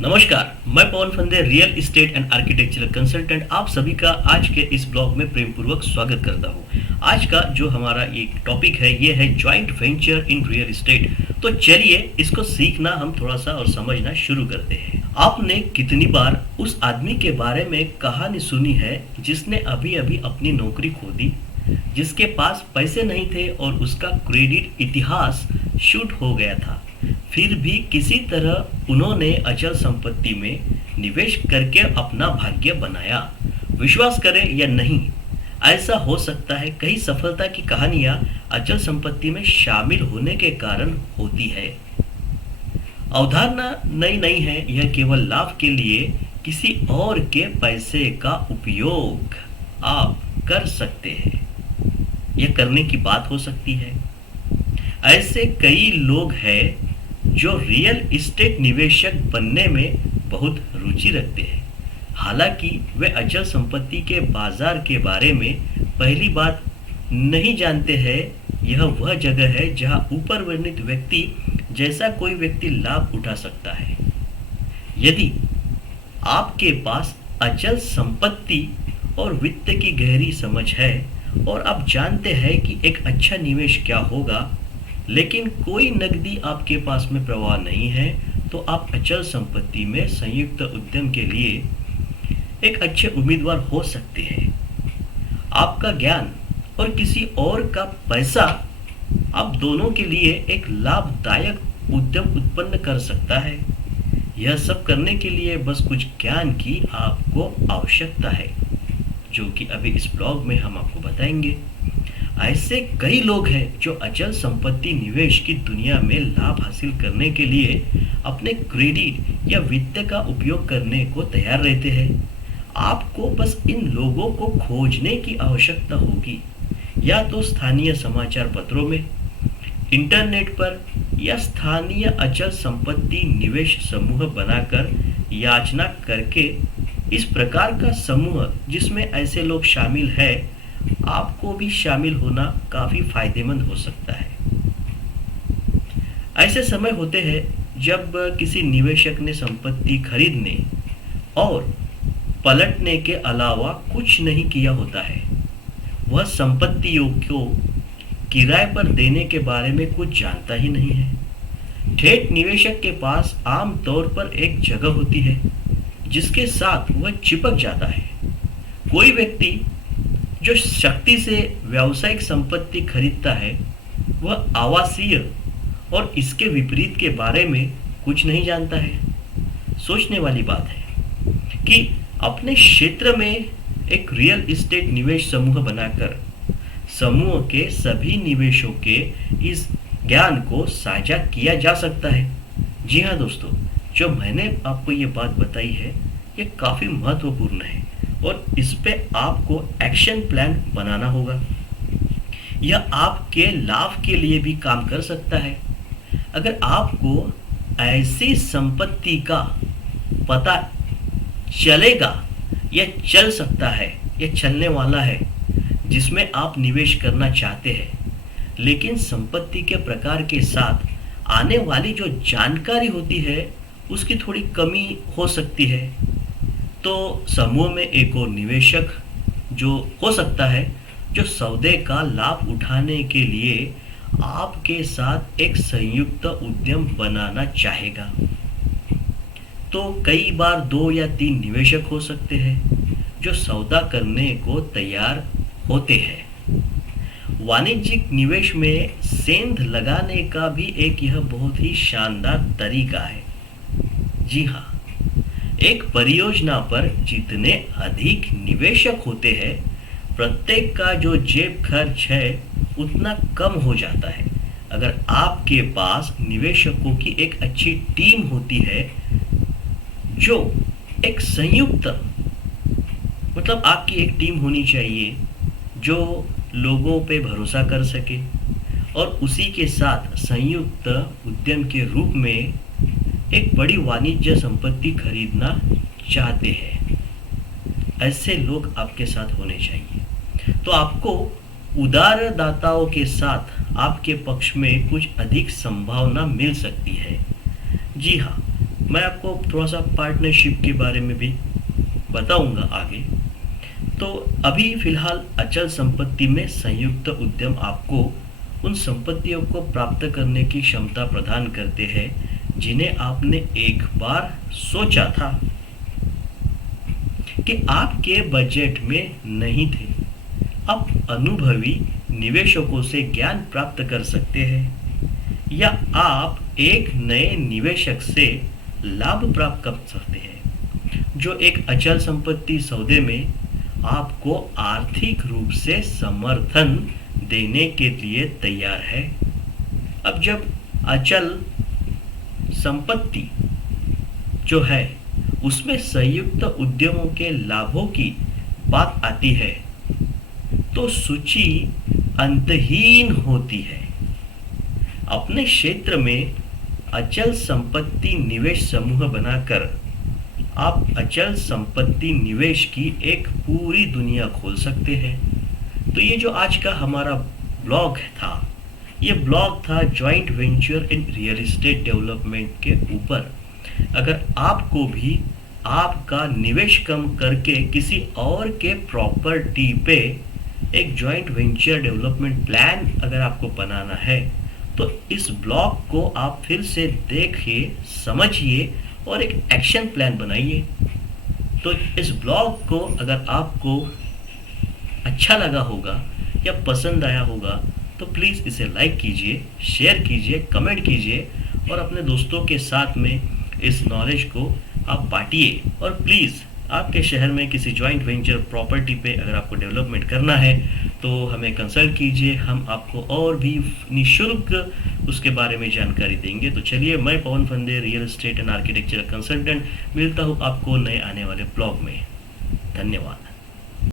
नमस्कार, मैं पवन फंदे real estate and architectural consultant आप सभी का आज के इस ब्लॉग में प्रेम पूर्वक स्वागत करता हूँ। आज का जो हमारा एक टॉपिक है ये है joint venture in real estate. तो चलिए इसको सीखना हम थोड़ा सा और समझना शुरू करते हैं। आपने कितनी बार उस आदमी के बारे में कहानी सुनी है जिसने अभी अभी अपनी नौकरी खो दी, जिसके पास पैसे नहीं थे और उसका क्रेडिट इतिहास शूट हो गया था, फिर भी किसी तरह उन्होंने अचल संपत्ति में निवेश करके अपना भाग्य बनाया। विश्वास करें या नहीं, ऐसा हो सकता है कई सफलता की कहानियां अचल संपत्ति में शामिल होने के कारण होती है। अवधारणा नई नहीं है, यह केवल लाभ के लिए किसी और के पैसे का उपयोग आप कर सकते हैं, यह करने की बात हो सकती है। ऐसे कई लोग हैं जो रियल इस्टेट निवेशक बनने में बहुत रुचि रखते हैं, हालांकि वे अचल संपत्ति के बाजार के बारे में पहली बात नहीं जानते हैं। यह वह जगह है जहां ऊपर वर्णित व्यक्ति जैसा कोई व्यक्ति लाभ उठा सकता है। यदि आपके पास अचल संपत्ति और वित्त की गहरी समझ है और आप जानते हैं कि एक अच्छा निवेश क्या होगा, लेकिन कोई नकदी आपके पास में प्रवाह नहीं है, तो आप अचल संपत्ति में संयुक्त उद्यम के लिए एक अच्छे उम्मीदवार हो सकते हैं। आपका ज्ञान और किसी और का पैसा आप दोनों के लिए एक लाभदायक उद्यम उत्पन्न कर सकता है। यह सब करने के लिए बस कुछ ज्ञान की आपको आवश्यकता है, जो कि अभी इस ब्लॉग में हम आपको बताएंगे। ऐसे कई लोग हैं जो अचल संपत्ति निवेश की दुनिया में लाभ हासिल करने के लिए अपने क्रेडिट या वित्त का उपयोग करने को तैयार रहते हैं। आपको बस इन लोगों को खोजने की आवश्यकता होगी, या तो स्थानीय समाचार पत्रों में, इंटरनेट पर, या स्थानीय अचल संपत्ति निवेश समूह बनाकर याचना करके। इस प्रकार का समूह जिसमें ऐसे लोग शामिल हैं, आपको भी शामिल होना काफी फायदेमंद हो सकता है। ऐसे समय होते हैं जब किसी निवेशक ने संपत्ति खरीदने और पलटने के अलावा कुछ नहीं किया होता है। वह संपत्तियों को किराए पर देने के बारे में कुछ जानता ही नहीं है। ठेठ निवेशक के पास आम तौर पर एक जगह होती है जिसके साथ वह चिपक जाता है। कोई व्यक्ति जो शक्ति से व्यावसायिक संपत्ति खरीदता है, वह आवासीय और इसके विपरीत के बारे में कुछ नहीं जानता है। सोचने वाली बात है कि अपने क्षेत्र में एक रियल इस्टेट निवेश समूह बनाकर समूह के सभी निवेशों के इस ज्ञान को साझा किया जा सकता है। जी हाँ दोस्तों, जो मैंने आपको ये बात बताई है ये काफी महत्वपूर्ण है और इस पे आपको एक्शन प्लान बनाना होगा। यह आपके लाभ के लिए भी काम कर सकता है। अगर आपको ऐसी संपत्ति का पता चलेगा या चल सकता है या चलने वाला है जिसमें आप निवेश करना चाहते हैं, लेकिन संपत्ति के प्रकार के साथ आने वाली जो जानकारी होती है उसकी थोड़ी कमी हो सकती है, तो समूह में एक और निवेशक जो हो सकता है जो सौदे का लाभ उठाने के लिए आपके साथ एक संयुक्त उद्यम बनाना चाहेगा। तो कई बार 2 या 3 निवेशक हो सकते हैं जो सौदा करने को तैयार होते हैं। वाणिज्यिक निवेश में सेंध लगाने का भी एक यह बहुत ही शानदार तरीका है। जी हाँ, एक परियोजना पर जितने अधिक निवेशक होते हैं, प्रत्येक का जो जेब खर्च है उतना कम हो जाता है। अगर आपके पास निवेशकों की एक अच्छी टीम होती है जो एक संयुक्त, मतलब आपकी एक टीम होनी चाहिए जो लोगों पे भरोसा कर सके और उसी के साथ संयुक्त उद्यम के रूप में एक बड़ी वाणिज्य संपत्ति खरीदना चाहते हैं। ऐसे लोग आपके साथ होने चाहिए। तो आपको उधारदाताओं के साथ आपके पक्ष में कुछ अधिक संभावना मिल सकती है। जी हाँ, मैं आपको थोड़ा सा पार्टनरशिप के बारे में भी बताऊंगा आगे। तो अभी फिलहाल अचल संपत्ति में संयुक्त उद्यम आपको उन संपत्तियों को प्राप्त करने की क्षमता प्रदान करते हैं जिन्हें आपने एक बार सोचा था कि आपके बजट में नहीं थे। आप अनुभवी निवेशकों से ज्ञान प्राप्त कर सकते हैं या आप एक नए निवेशक से लाभ प्राप्त कर सकते हैं जो एक अचल संपत्ति सौदे में आपको आर्थिक रूप से समर्थन देने के लिए तैयार है। अब जब अचल संपत्ति जो है उसमें संयुक्त उद्यमों के लाभों की बात आती है तो सूची अंतहीन होती है। अपने क्षेत्र में अचल संपत्ति निवेश समूह बनाकर आप अचल संपत्ति निवेश की एक पूरी दुनिया खोल सकते हैं। तो ये जो आज का हमारा ब्लॉग था, ये ब्लॉग था joint venture in real estate development के ऊपर। अगर आपको भी आपका निवेश कम करके किसी और के प्रॉपर्टी पे एक जॉइंट वेंचर डेवलपमेंट प्लान अगर आपको बनाना है तो इस ब्लॉग को आप फिर से देखिए, समझिए और एक एक्शन प्लान बनाइए। तो इस ब्लॉग को अगर आपको अच्छा लगा होगा या पसंद आया होगा तो प्लीज़ इसे लाइक कीजिए, शेयर कीजिए, कमेंट कीजिए और अपने दोस्तों के साथ में इस नॉलेज को आप बांटिए। और प्लीज़ आपके शहर में किसी जॉइंट वेंचर प्रॉपर्टी पे अगर आपको डेवलपमेंट करना है तो हमें कंसल्ट कीजिए, हम आपको और भी निःशुल्क उसके बारे में जानकारी देंगे। तो चलिए, मैं पवन फंदे, real estate and architecture consultant, मिलता हूँ आपको नए आने वाले ब्लॉग में। धन्यवाद।